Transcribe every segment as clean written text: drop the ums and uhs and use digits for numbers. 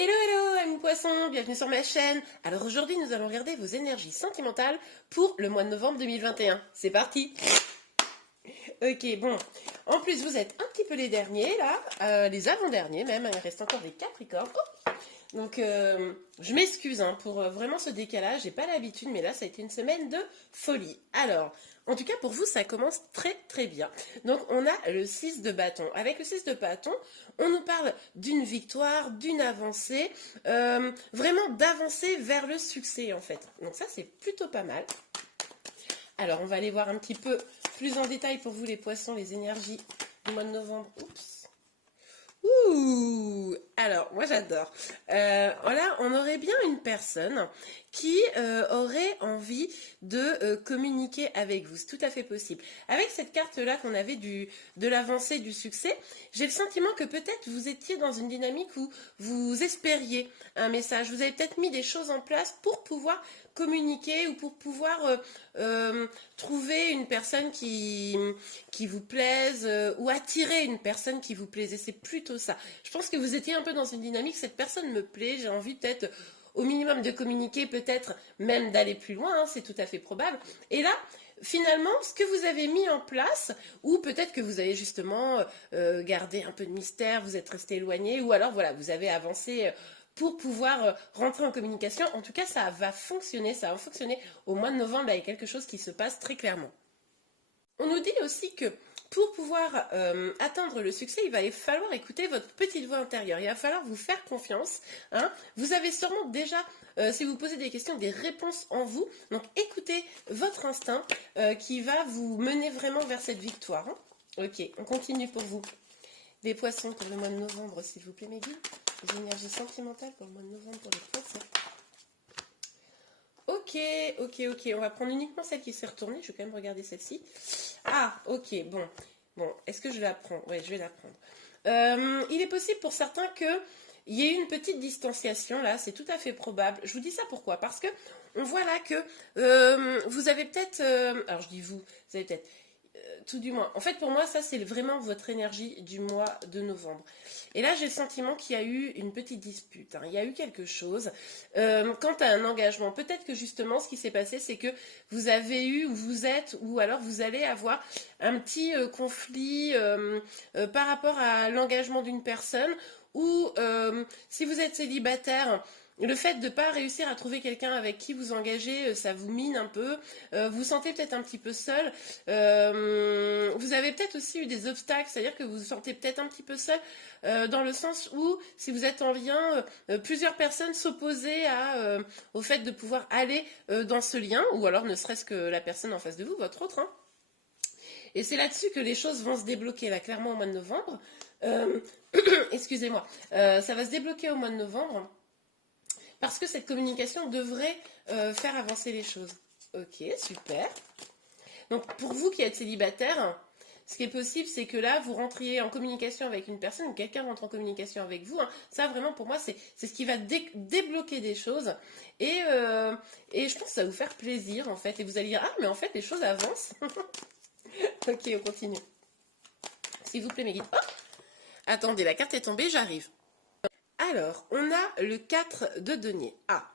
Hello hello amis poissons, bienvenue sur ma chaîne. Alors aujourd'hui nous allons regarder vos énergies sentimentales pour le mois de novembre 2021. C'est parti. Ok, bon, en plus vous êtes un petit peu les derniers là, les avant-derniers même, il reste encore des Capricornes. Oh, donc je m'excuse pour vraiment ce décalage, j'ai pas l'habitude, mais là ça a été une semaine de folie. Alors, en tout cas pour vous ça commence très très bien. Donc on a le 6 de bâton. Avec le 6 de bâton, on nous parle d'une victoire, d'une avancée, vraiment d'avancer vers le succès en fait. Donc ça c'est plutôt pas mal. Alors on va aller voir un petit peu plus en détail pour vous les poissons, les énergies du mois de novembre. Oups. Ouh, alors moi j'adore. Là, on aurait bien une personne qui aurait envie de communiquer avec vous. C'est tout à fait possible. Avec cette carte-là qu'on avait de l'avancée, du succès, j'ai le sentiment que peut-être vous étiez dans une dynamique où vous espériez un message. Vous avez peut-être mis des choses en place pour pouvoir communiquer ou pour pouvoir trouver une personne qui vous plaise ou attirer une personne qui vous plaise. Et c'est plutôt ça. Je pense que vous étiez un peu dans une dynamique, cette personne me plaît, j'ai envie peut-être au minimum de communiquer, peut-être même d'aller plus loin, c'est tout à fait probable. Et là, finalement, ce que vous avez mis en place, ou peut-être que vous avez justement gardé un peu de mystère, vous êtes resté éloigné, ou alors voilà, vous avez avancé pour pouvoir rentrer en communication. En tout cas, ça va fonctionner, ça va fonctionner au mois de novembre, il y a quelque chose qui se passe très clairement. On nous dit aussi que pour pouvoir atteindre le succès, il va falloir écouter votre petite voix intérieure. Il va falloir vous faire confiance. Vous avez sûrement déjà, si vous posez des questions, des réponses en vous. Donc écoutez votre instinct qui va vous mener vraiment vers cette victoire. Ok, on continue pour vous. Les poissons pour le mois de novembre, s'il vous plaît, mes guides. Les énergies sentimentales pour le mois de novembre pour les poissons. Ok, on va prendre uniquement celle qui s'est retournée, je vais quand même regarder celle-ci. Ah, ok, bon, est-ce que je la prends? Oui, je vais la prendre. Il est possible pour certains qu'il y ait une petite distanciation, là, c'est tout à fait probable. Je vous dis ça pourquoi? Parce que on voit là que vous avez peut-être, alors je dis vous avez peut-être, tout du moins. En fait, pour moi, ça, c'est vraiment votre énergie du mois de novembre. Et là, j'ai le sentiment qu'il y a eu une petite dispute. Il y a eu quelque chose. Quant à un engagement, peut-être que justement, ce qui s'est passé, c'est que vous avez eu, ou vous êtes, ou alors vous allez avoir un petit conflit par rapport à l'engagement d'une personne, ou si vous êtes célibataire, le fait de ne pas réussir à trouver quelqu'un avec qui vous engagez, ça vous mine un peu. Vous vous sentez peut-être un petit peu seul. Vous avez peut-être aussi eu des obstacles, c'est-à-dire que vous vous sentez peut-être un petit peu seul dans le sens où, si vous êtes en lien, plusieurs personnes s'opposaient au fait de pouvoir aller dans ce lien, ou alors ne serait-ce que la personne en face de vous, votre autre. Et c'est là-dessus que les choses vont se débloquer, là, clairement, au mois de novembre. Excusez-moi. Ça va se débloquer au mois de novembre. Parce que cette communication devrait faire avancer les choses. Ok, super. Donc pour vous qui êtes célibataire, ce qui est possible, c'est que là, vous rentriez en communication avec une personne, ou quelqu'un rentre en communication avec vous. Ça, vraiment, pour moi, c'est ce qui va débloquer des choses. Et je pense que ça va vous faire plaisir, en fait. Et vous allez dire, ah, mais en fait, les choses avancent. Ok, on continue. S'il vous plaît, mes guides. Oh, attendez, la carte est tombée, j'arrive. Alors, on a le 4 de denier. Ah,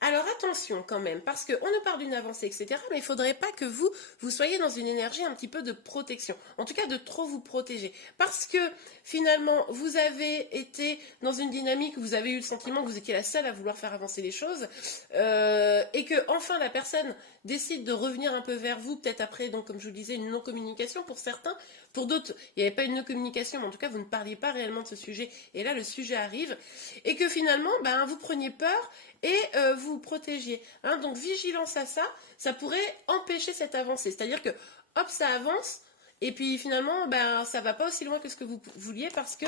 alors attention quand même, parce qu'on nous parle d'une avancée, etc. Mais il ne faudrait pas que vous soyez dans une énergie un petit peu de protection. En tout cas, de trop vous protéger. Parce que finalement, vous avez été dans une dynamique où vous avez eu le sentiment que vous étiez la seule à vouloir faire avancer les choses. Et que enfin la personne décide de revenir un peu vers vous, peut-être après, donc comme je vous le disais, une non-communication pour certains. Pour d'autres, il n'y avait pas une non-communication, mais en tout cas, vous ne parliez pas réellement de ce sujet. Et là, le sujet arrive. Et que finalement, vous preniez peur et vous protégiez. Donc, vigilance à ça, ça pourrait empêcher cette avancée. C'est-à-dire que, hop, ça avance, et puis finalement, ça va pas aussi loin que ce que vous vouliez, parce que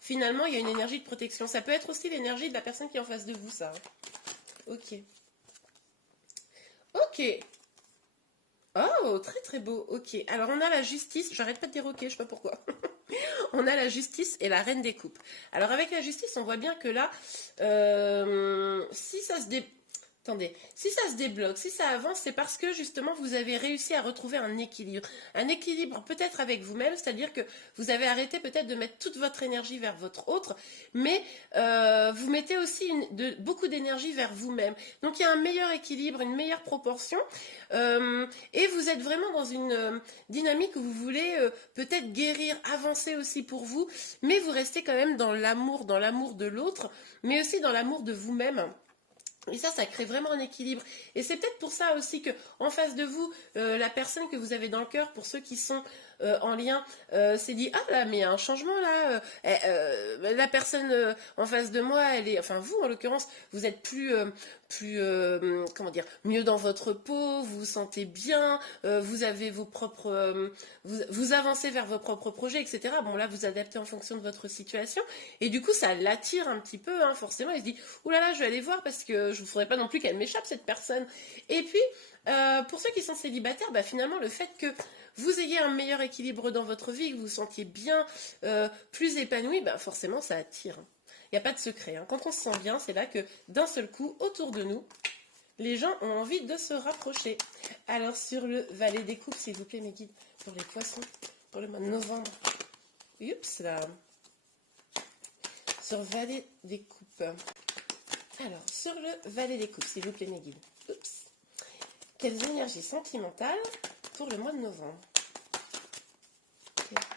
finalement, il y a une énergie de protection. Ça peut être aussi l'énergie de la personne qui est en face de vous, ça. Ok. Ok. Oh, très très beau. Ok. Alors, on a la justice. J'arrête pas de dire ok, je sais pas pourquoi. On a la justice et la reine des coupes. Alors avec la justice, on voit bien que là, si ça se Attendez, si ça se débloque, si ça avance, c'est parce que justement vous avez réussi à retrouver un équilibre. Un équilibre peut-être avec vous-même, c'est-à-dire que vous avez arrêté peut-être de mettre toute votre énergie vers votre autre, mais vous mettez aussi beaucoup d'énergie vers vous-même. Donc il y a un meilleur équilibre, une meilleure proportion, et vous êtes vraiment dans une dynamique où vous voulez peut-être guérir, avancer aussi pour vous, mais vous restez quand même dans l'amour de l'autre, mais aussi dans l'amour de vous-même. Et ça crée vraiment un équilibre. Et c'est peut-être pour ça aussi que en face de vous, la personne que vous avez dans le cœur, pour ceux qui sont en lien, s'est dit ah là, mais il y a un changement là. La personne en face de moi, elle est, enfin vous en l'occurrence, vous êtes comment dire, mieux dans votre peau, vous vous sentez bien, vous avez vos propres, vous avancez vers vos propres projets, etc. Bon là, vous adaptez en fonction de votre situation. Et du coup, ça l'attire un petit peu, hein, forcément. Il se dit ouh là là, je vais aller voir parce que je ne voudrais pas non plus qu'elle m'échappe cette personne. Et puis, pour ceux qui sont célibataires, bah, finalement, le fait que vous ayez un meilleur équilibre dans votre vie, que vous vous sentiez bien, plus épanoui, bah, forcément, ça attire. Il n'y a pas de secret. Hein. Quand on se sent bien, c'est là que d'un seul coup, autour de nous, les gens ont envie de se rapprocher. Alors, sur le valet des coupes, s'il vous plaît, mes guides, pour les poissons, pour le mois de novembre. Oups là. Sur valet des coupes. Alors, sur le valet des coupes, s'il vous plaît, mes guides. Oups. Quelles énergies sentimentales pour le mois de novembre.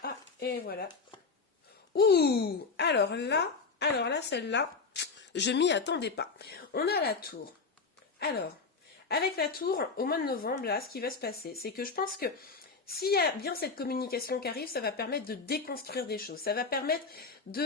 Ah, et voilà. Ouh, alors là, celle-là, je m'y attendais pas. On a la tour. Alors, avec la tour, au mois de novembre, là, ce qui va se passer, c'est que je pense que s'il y a bien cette communication qui arrive, ça va permettre de déconstruire des choses. Ça va permettre de...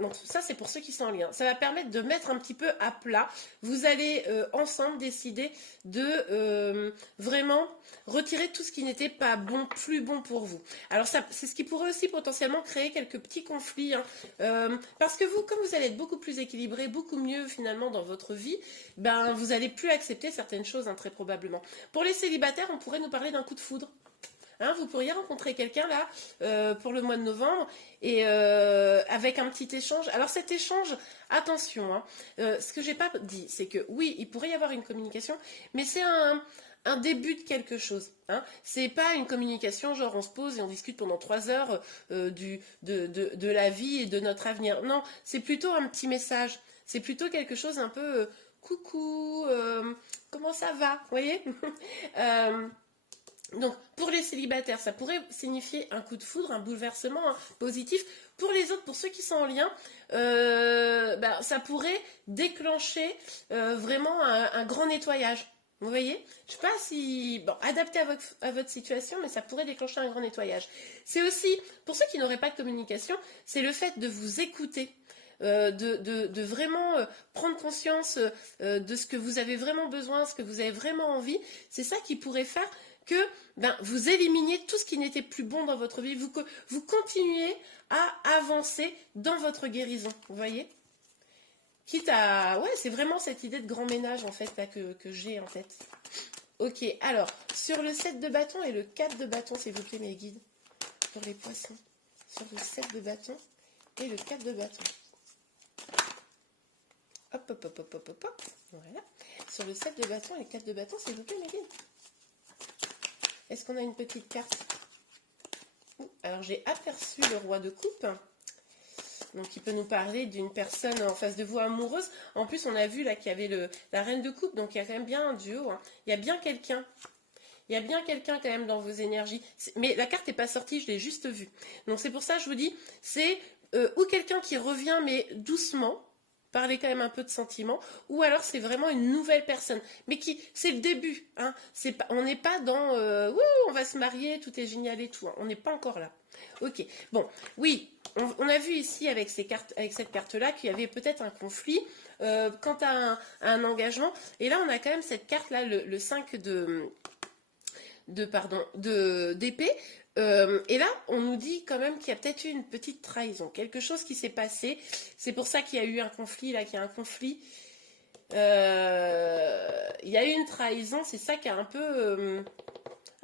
donc ça, c'est pour ceux qui sont en lien. Ça va permettre de mettre un petit peu à plat. Vous allez ensemble décider de vraiment retirer tout ce qui n'était pas bon, plus bon pour vous. Alors ça, c'est ce qui pourrait aussi potentiellement créer quelques petits conflits. Hein. Parce que vous, comme vous allez être beaucoup plus équilibré, beaucoup mieux finalement dans votre vie, ben vous allez plus accepter certaines choses, hein, très probablement. Pour les célibataires, on pourrait nous parler d'un coup de foudre. Hein, vous pourriez rencontrer quelqu'un là pour le mois de novembre et avec un petit échange. Alors cet échange, attention, hein, ce que j'ai pas dit, c'est que oui, il pourrait y avoir une communication, mais c'est un début de quelque chose. Hein. C'est pas une communication genre on se pose et on discute pendant 3 heures de la vie et de notre avenir. Non, c'est plutôt un petit message. C'est plutôt quelque chose un peu coucou, comment ça va, vous voyez. Donc, pour les célibataires, ça pourrait signifier un coup de foudre, un bouleversement, hein, positif. Pour les autres, pour ceux qui sont en lien, ça pourrait déclencher vraiment un grand nettoyage. Vous voyez? Je ne sais pas si... Bon, adapté à votre situation, mais ça pourrait déclencher un grand nettoyage. C'est aussi, pour ceux qui n'auraient pas de communication, c'est le fait de vous écouter. De vraiment prendre conscience de ce que vous avez vraiment besoin, ce que vous avez vraiment envie. C'est ça qui pourrait faire que vous éliminiez tout ce qui n'était plus bon dans votre vie, vous continuez à avancer dans votre guérison, vous voyez? Quitte à... Ouais, c'est vraiment cette idée de grand ménage, en fait, là, que j'ai en tête. Ok, alors, sur le 7 de bâton et le 4 de bâton, s'il vous plaît, mes guides, pour les poissons. Sur le 7 de bâton et le 4 de bâton. Hop, hop, hop, hop, hop, hop, hop. Voilà. Sur le 7 de bâton et le 4 de bâton, s'il vous plaît, mes guides. Est-ce qu'on a une petite carte? Alors, j'ai aperçu le roi de coupe. Donc, il peut nous parler d'une personne en face de vous amoureuse. En plus, on a vu là qu'il y avait la reine de coupe. Donc, il y a quand même bien un duo. Hein. Il y a bien quelqu'un. Il y a bien quelqu'un quand même dans vos énergies. Mais la carte n'est pas sortie, je l'ai juste vue. Donc, c'est pour ça que je vous dis, c'est ou quelqu'un qui revient, mais doucement. Parler quand même un peu de sentiments, ou alors c'est vraiment une nouvelle personne, mais c'est le début, hein. On n'est pas dans on va se marier, tout est génial et tout, hein. On n'est pas encore là. Ok, bon, oui, on a vu ici avec cette carte-là qu'il y avait peut-être un conflit quant à un engagement, et là on a quand même cette carte-là, le 5 d'épée. Et là, on nous dit quand même qu'il y a peut-être eu une petite trahison, quelque chose qui s'est passé. C'est pour ça qu'il y a eu un conflit, là, qu'il y a un conflit. Il y a eu une trahison, c'est ça qui a un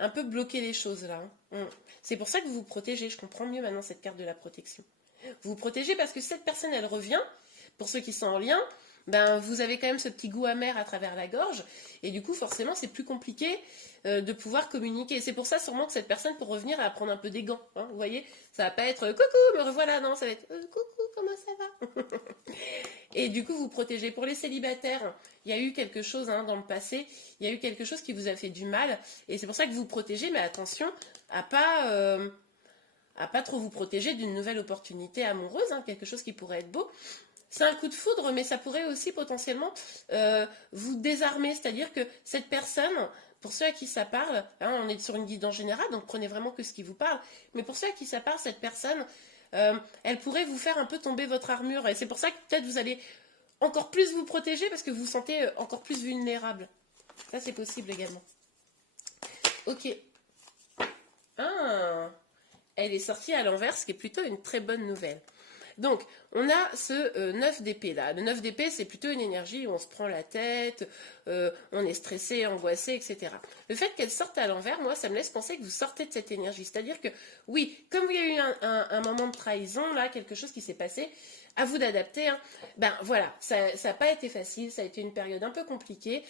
peu bloqué les choses, là. Hein. C'est pour ça que vous vous protégez. Je comprends mieux maintenant cette carte de la protection. Vous vous protégez parce que cette personne, elle revient, pour ceux qui sont en lien, ben vous avez quand même ce petit goût amer à travers la gorge, et du coup forcément c'est plus compliqué de pouvoir communiquer. C'est pour ça sûrement que cette personne, pour revenir, elle va prendre un peu des gants, hein, vous voyez, ça va pas être coucou, me revoilà, non, ça va être coucou, comment ça va. Et du coup vous protégez. Pour les célibataires, il y a eu quelque chose dans le passé, il y a eu quelque chose qui vous a fait du mal, et c'est pour ça que vous vous protégez, mais attention à pas trop vous protéger d'une nouvelle opportunité amoureuse, quelque chose qui pourrait être beau. C'est un coup de foudre, mais ça pourrait aussi potentiellement vous désarmer, c'est-à-dire que cette personne, pour ceux à qui ça parle, on est sur une guide en général, donc prenez vraiment que ce qui vous parle, mais pour ceux à qui ça parle, cette personne, elle pourrait vous faire un peu tomber votre armure, et c'est pour ça que peut-être vous allez encore plus vous protéger, parce que vous vous sentez encore plus vulnérable. Ça, c'est possible également. Ok. Ah, elle est sortie à l'envers, ce qui est plutôt une très bonne nouvelle. Donc, on a ce 9 d'épée là. Le 9 d'épée, c'est plutôt une énergie où on se prend la tête, on est stressé, angoissé, etc. Le fait qu'elle sorte à l'envers, moi, ça me laisse penser que vous sortez de cette énergie. C'est-à-dire que, oui, comme il y a eu un moment de trahison, là, quelque chose qui s'est passé, à vous d'adapter. Ben voilà, ça n'a pas été facile, ça a été une période un peu compliquée.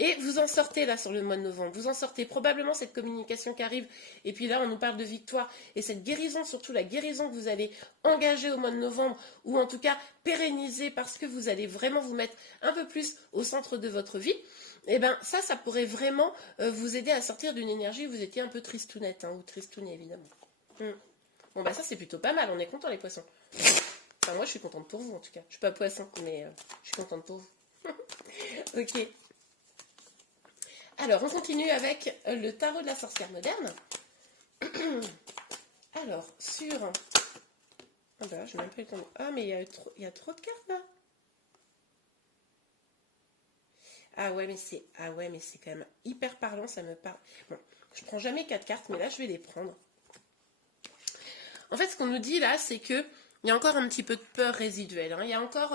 Et vous en sortez là sur le mois de novembre. Vous en sortez probablement cette communication qui arrive. Et puis là, on nous parle de victoire. Et cette guérison, surtout la guérison que vous allez engager au mois de novembre, ou en tout cas pérenniser parce que vous allez vraiment vous mettre un peu plus au centre de votre vie. Et ben ça pourrait vraiment vous aider à sortir d'une énergie où vous étiez un peu tristounette, ou tristounée évidemment. Bon bah ça c'est plutôt pas mal, on est content les poissons. Enfin, moi, je suis contente pour vous, en tout cas. Je suis pas poisson, mais je suis contente pour vous. Ok. Alors, on continue avec le tarot de la sorcière moderne. Alors, sur... Ah bah, je n'ai même pas eu le temps. Ah, mais il y a trop de cartes, là. Ah ouais, mais c'est quand même hyper parlant, ça me parle. Bon, je prends jamais 4 cartes, mais là, je vais les prendre. En fait, ce qu'on nous dit, là, c'est que il y a encore un petit peu de peur résiduelle. Il y a encore,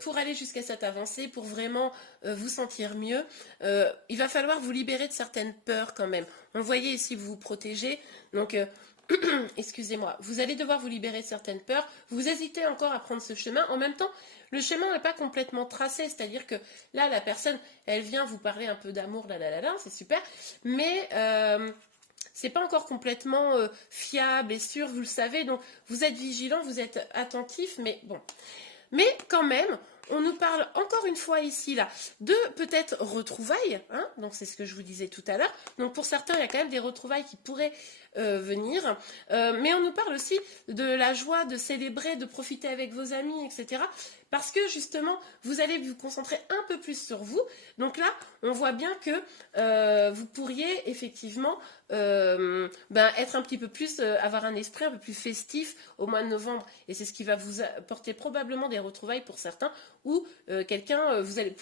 pour aller jusqu'à cette avancée, pour vraiment vous sentir mieux, il va falloir vous libérer de certaines peurs quand même. On le voyait ici, vous vous protégez. Donc, excusez-moi, vous allez devoir vous libérer de certaines peurs. Vous hésitez encore à prendre ce chemin. En même temps, le chemin n'est pas complètement tracé. C'est-à-dire que là, la personne, elle vient vous parler un peu d'amour, c'est super. Mais... c'est pas encore complètement fiable et sûr, vous le savez, donc vous êtes vigilant, vous êtes attentif, mais bon. Mais quand même, on nous parle encore une fois ici, là, de peut-être retrouvailles, donc c'est ce que je vous disais tout à l'heure. Donc pour certains, il y a quand même des retrouvailles qui pourraient venir, mais on nous parle aussi de la joie de célébrer, de profiter avec vos amis, etc. Parce que justement, vous allez vous concentrer un peu plus sur vous. Donc là, on voit bien que vous pourriez effectivement être un petit peu plus, avoir un esprit un peu plus festif au mois de novembre. Et c'est ce qui va vous apporter probablement des retrouvailles pour certains, ou quelqu'un, vous allez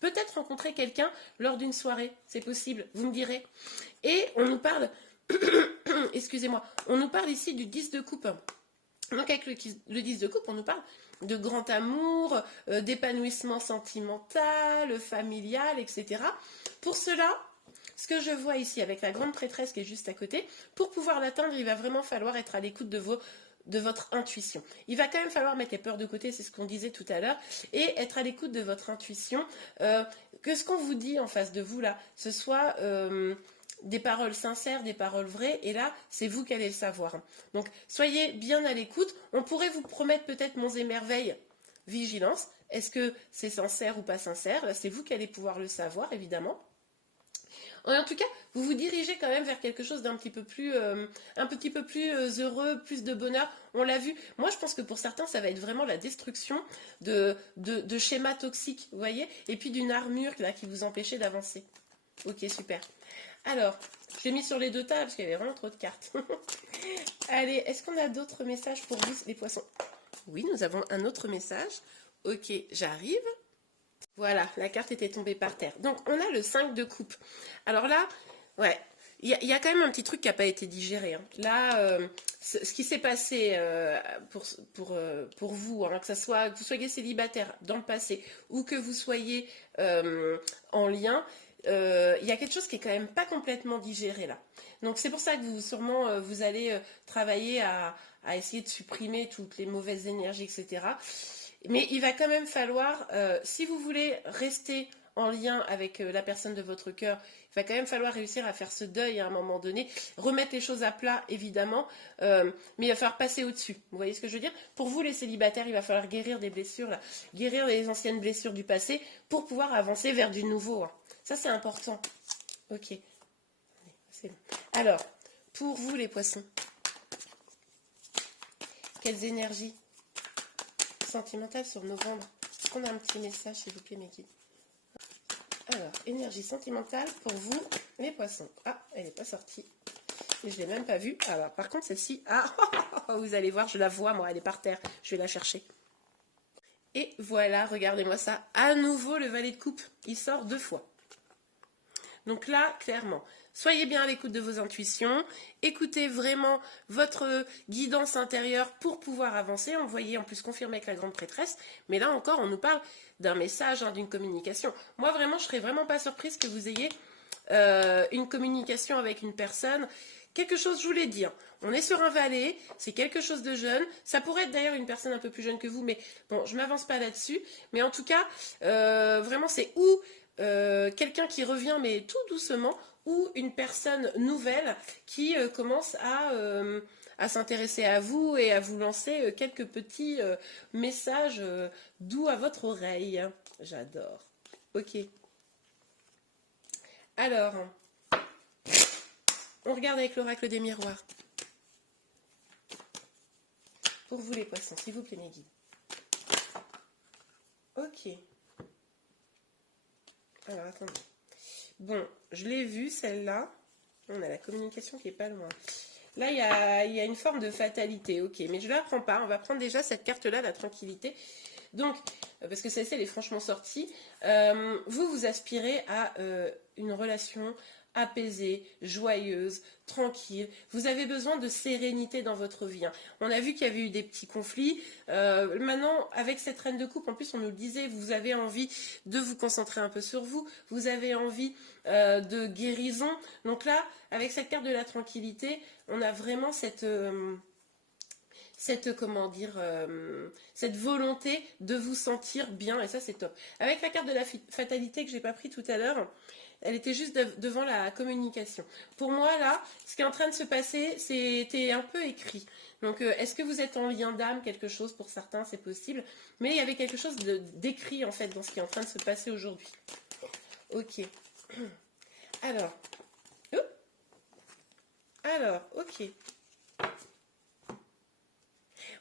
peut-être rencontrer quelqu'un lors d'une soirée. C'est possible, vous me direz. Et on nous parle, excusez-moi, on nous parle ici du 10 de coupe. Donc avec le 10 de coupe, on nous parle de grand amour, d'épanouissement sentimental, familial, etc. Pour cela, ce que je vois ici avec la grande prêtresse qui est juste à côté, pour pouvoir l'atteindre, il va vraiment falloir être à l'écoute de votre intuition. Il va quand même falloir mettre les peurs de côté, c'est ce qu'on disait tout à l'heure, et être à l'écoute de votre intuition, que ce qu'on vous dit en face de vous là, ce soit des paroles sincères, des paroles vraies, et là, c'est vous qui allez le savoir. Donc, soyez bien à l'écoute. On pourrait vous promettre peut-être monts et merveilles, vigilance. Est-ce que c'est sincère ou pas sincère? Là, c'est vous qui allez pouvoir le savoir, évidemment. En tout cas, vous vous dirigez quand même vers quelque chose d'un petit peu plus, heureux, plus de bonheur. On l'a vu. Moi, je pense que pour certains, ça va être vraiment la destruction de schémas toxiques, vous voyez, et puis d'une armure là qui vous empêchait d'avancer. Ok, super. Alors, je l'ai mis sur les deux tables parce qu'il y avait vraiment trop de cartes. Allez, est-ce qu'on a d'autres messages pour vous, les poissons? Oui, nous avons un autre message. Ok, j'arrive. Voilà, la carte était tombée par terre. Donc, on a le 5 de coupe. Alors là, ouais, il y a quand même un petit truc qui n'a pas été digéré. Là, ce qui s'est passé pour vous, que vous soyez célibataire dans le passé ou que vous soyez en lien, il y a quelque chose qui est quand même pas complètement digéré là. Donc c'est pour ça que sûrement vous allez travailler à essayer de supprimer toutes les mauvaises énergies, etc. Mais il va quand même falloir, si vous voulez rester en lien avec la personne de votre cœur, il va quand même falloir réussir à faire ce deuil à un moment donné, remettre les choses à plat évidemment, mais il va falloir passer au-dessus. Vous voyez ce que je veux dire? Pour vous les célibataires, il va falloir guérir des blessures, là, guérir les anciennes blessures du passé pour pouvoir avancer vers du nouveau. Hein. Ça c'est important. Ok. C'est bon. Alors, pour vous les poissons, quelles énergies sentimentales sur novembre? Est-ce qu'on a un petit message s'il vous plaît mes guides? Alors, énergie sentimentale pour vous, les poissons. Ah, elle n'est pas sortie. Et je ne l'ai même pas vue. Alors, par contre, celle-ci, ah, vous allez voir, je la vois, moi, elle est par terre. Je vais la chercher. Et voilà, regardez-moi ça. À nouveau, le valet de coupe. Il sort 2 fois. Donc là, clairement, soyez bien à l'écoute de vos intuitions. Écoutez vraiment votre guidance intérieure pour pouvoir avancer. On voyait en plus confirmé avec la grande prêtresse. Mais là encore, on nous parle d'un message, hein, d'une communication. Moi, vraiment, je ne serais vraiment pas surprise que vous ayez une communication avec une personne. Quelque chose, je voulais dire, on est sur un valet, c'est quelque chose de jeune. Ça pourrait être d'ailleurs une personne un peu plus jeune que vous, mais bon, je ne m'avance pas là-dessus. Mais en tout cas, vraiment, c'est où quelqu'un qui revient, mais tout doucement, ou une personne nouvelle qui commence à s'intéresser à vous et à vous lancer quelques petits messages doux à votre oreille. J'adore. Ok. Alors, on regarde avec l'oracle des miroirs. Pour vous les poissons, s'il vous plaît mes guides. Ok. Alors, attendez. Bon, je l'ai vue, celle-là. On a la communication qui est pas loin. Là, il y a une forme de fatalité, ok. Mais je ne la prends pas. On va prendre déjà cette carte-là, la tranquillité. Donc, parce que celle-ci, elle est franchement sortie. Vous aspirez à une relation apaisée, joyeuse, tranquille. Vous avez besoin de sérénité dans votre vie. Hein. On a vu qu'il y avait eu des petits conflits. Maintenant, avec cette reine de coupe, en plus, on nous le disait, vous avez envie de vous concentrer un peu sur vous. Vous avez envie de guérison. Donc là, avec cette carte de la tranquillité, on a vraiment cette comment dire, cette volonté de vous sentir bien, et ça c'est top. Avec la carte de la fatalité que j'ai pas pris tout à l'heure, elle était juste devant la communication. Pour moi là, ce qui est en train de se passer, c'était un peu écrit. Donc est-ce que vous êtes en lien d'âme, quelque chose pour certains, c'est possible, mais il y avait quelque chose d'écrit en fait dans ce qui est en train de se passer aujourd'hui. Ok. Alors, ok.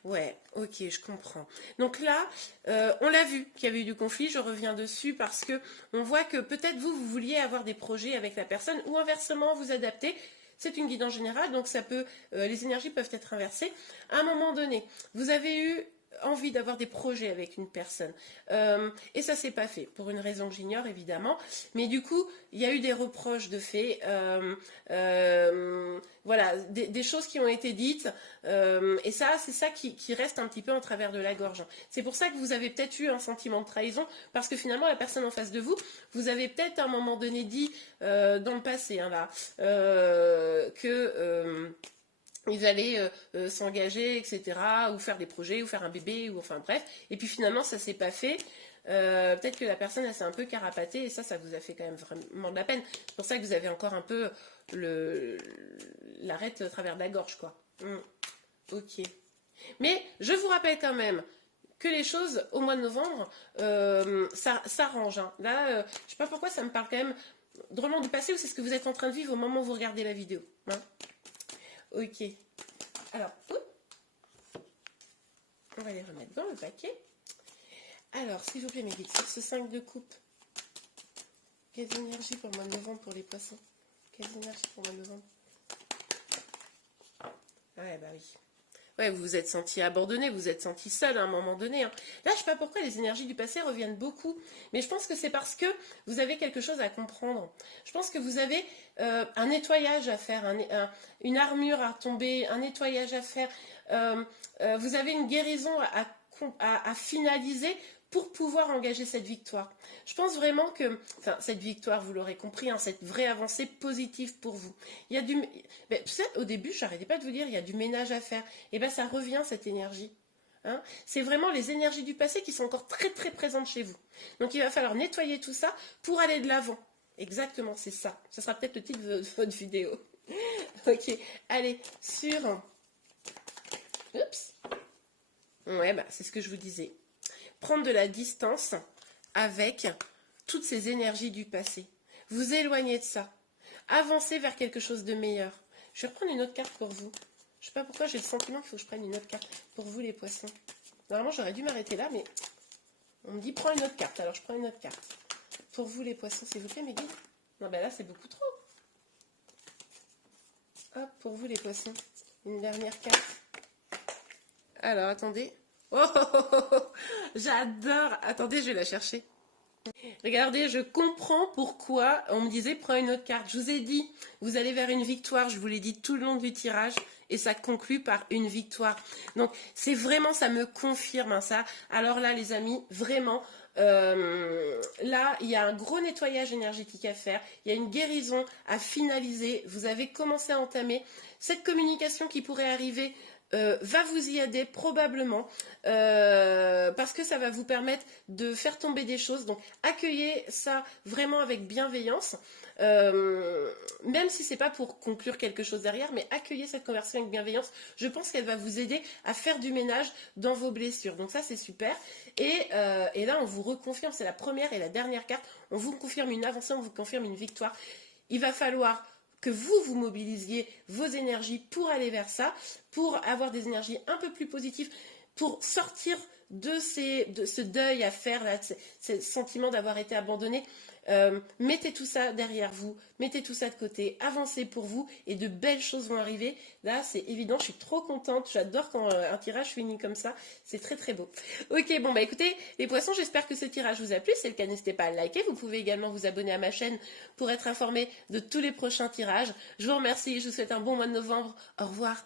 Ouais, ok, je comprends. Donc là, on l'a vu qu'il y avait eu du conflit, je reviens dessus parce que on voit que peut-être vous vouliez avoir des projets avec la personne ou inversement vous adapter. C'est une guidance générale, donc ça peut, les énergies peuvent être inversées. À un moment donné, vous avez eu envie d'avoir des projets avec une personne. Et ça s'est pas fait, pour une raison que j'ignore évidemment. Mais du coup, il y a eu des reproches de fait. Voilà, des choses qui ont été dites. Et ça, c'est ça qui reste un petit peu en travers de la gorge. C'est pour ça que vous avez peut-être eu un sentiment de trahison, parce que finalement, la personne en face de vous, vous avez peut-être à un moment donné dit, dans le passé, hein, là, que... ils allaient s'engager, etc., ou faire des projets, ou faire un bébé, ou enfin bref. Et puis finalement, ça s'est pas fait. Peut-être que la personne, elle s'est un peu carapatée, et ça vous a fait quand même vraiment de la peine. C'est pour ça que vous avez encore un peu l'arête à travers de la gorge, quoi. Ok. Mais je vous rappelle quand même que les choses, au mois de novembre, ça s'arrange. Hein. Là, je sais pas pourquoi ça me parle quand même drôlement du passé, ou c'est ce que vous êtes en train de vivre au moment où vous regardez la vidéo. Hein. Ok. Alors, on va les remettre dans le paquet. Alors, s'il vous plaît, mes guides, sur ce 5 de coupe, quelles énergies pour le mois de novembre pour les poissons? Quelles énergies pour le mois de novembre? Ouais, bah oui. Ouais, vous vous êtes senti abandonné, vous vous êtes senti seul à un moment donné. Hein. Là, je sais pas pourquoi les énergies du passé reviennent beaucoup, mais je pense que c'est parce que vous avez quelque chose à comprendre. Je pense que vous avez un nettoyage à faire, une armure à tomber, un nettoyage à faire. Vous avez une guérison à finaliser pour pouvoir engager cette victoire. Je pense vraiment que, enfin, cette victoire, vous l'aurez compris, hein, cette vraie avancée positive pour vous. Il y a du, ben, tu sais, au début, j'arrêtais pas de vous dire, il y a du ménage à faire. Et ben, ça revient cette énergie. Hein. C'est vraiment les énergies du passé qui sont encore très très présentes chez vous. Donc il va falloir nettoyer tout ça pour aller de l'avant. Exactement, c'est ça. Ça sera peut-être le titre de votre vidéo. Ok, allez, sur... Oups. Ouais, bah, c'est ce que je vous disais. Prendre de la distance avec toutes ces énergies du passé. Vous éloigner de ça. Avancer vers quelque chose de meilleur. Je vais reprendre une autre carte pour vous. Je sais pas pourquoi j'ai le sentiment qu'il faut que je prenne une autre carte pour vous les poissons. Normalement j'aurais dû m'arrêter là, mais on me dit prends une autre carte. Alors je prends une autre carte. Pour vous les poissons, s'il vous plaît mes guides. Non ben là c'est beaucoup trop. Hop, pour vous les poissons. Une dernière carte. Alors attendez. Oh, oh, oh, oh, oh. J'adore. Attendez, je vais la chercher. Regardez, je comprends pourquoi on me disait prends une autre carte. Je vous ai dit, vous allez vers une victoire, je vous l'ai dit tout le long du tirage et ça conclut par une victoire. Donc c'est vraiment, ça me confirme hein, ça. Alors là les amis, vraiment, là il y a un gros nettoyage énergétique à faire, il y a une guérison à finaliser, vous avez commencé à entamer cette communication qui pourrait arriver. Va vous y aider probablement parce que ça va vous permettre de faire tomber des choses. Donc accueillez ça vraiment avec bienveillance, même si c'est pas pour conclure quelque chose derrière, mais accueillez cette conversation avec bienveillance. Je pense qu'elle va vous aider à faire du ménage dans vos blessures. Donc ça c'est super. Et là on vous reconfirme, c'est la première et la dernière carte. On vous confirme une avancée, on vous confirme une victoire. Il va falloir que vous mobilisiez vos énergies pour aller vers ça, pour avoir des énergies un peu plus positives, pour sortir de ce deuil à faire, là, ce sentiment d'avoir été abandonné. Mettez tout ça derrière vous, mettez tout ça de côté, avancez pour vous et de belles choses vont arriver. Là, c'est évident, je suis trop contente, j'adore quand un tirage finit comme ça, c'est très très beau. Ok, bon bah écoutez, les poissons, j'espère que ce tirage vous a plu, si c'est le cas, n'hésitez pas à le liker, vous pouvez également vous abonner à ma chaîne pour être informé de tous les prochains tirages. Je vous remercie, je vous souhaite un bon mois de novembre, au revoir.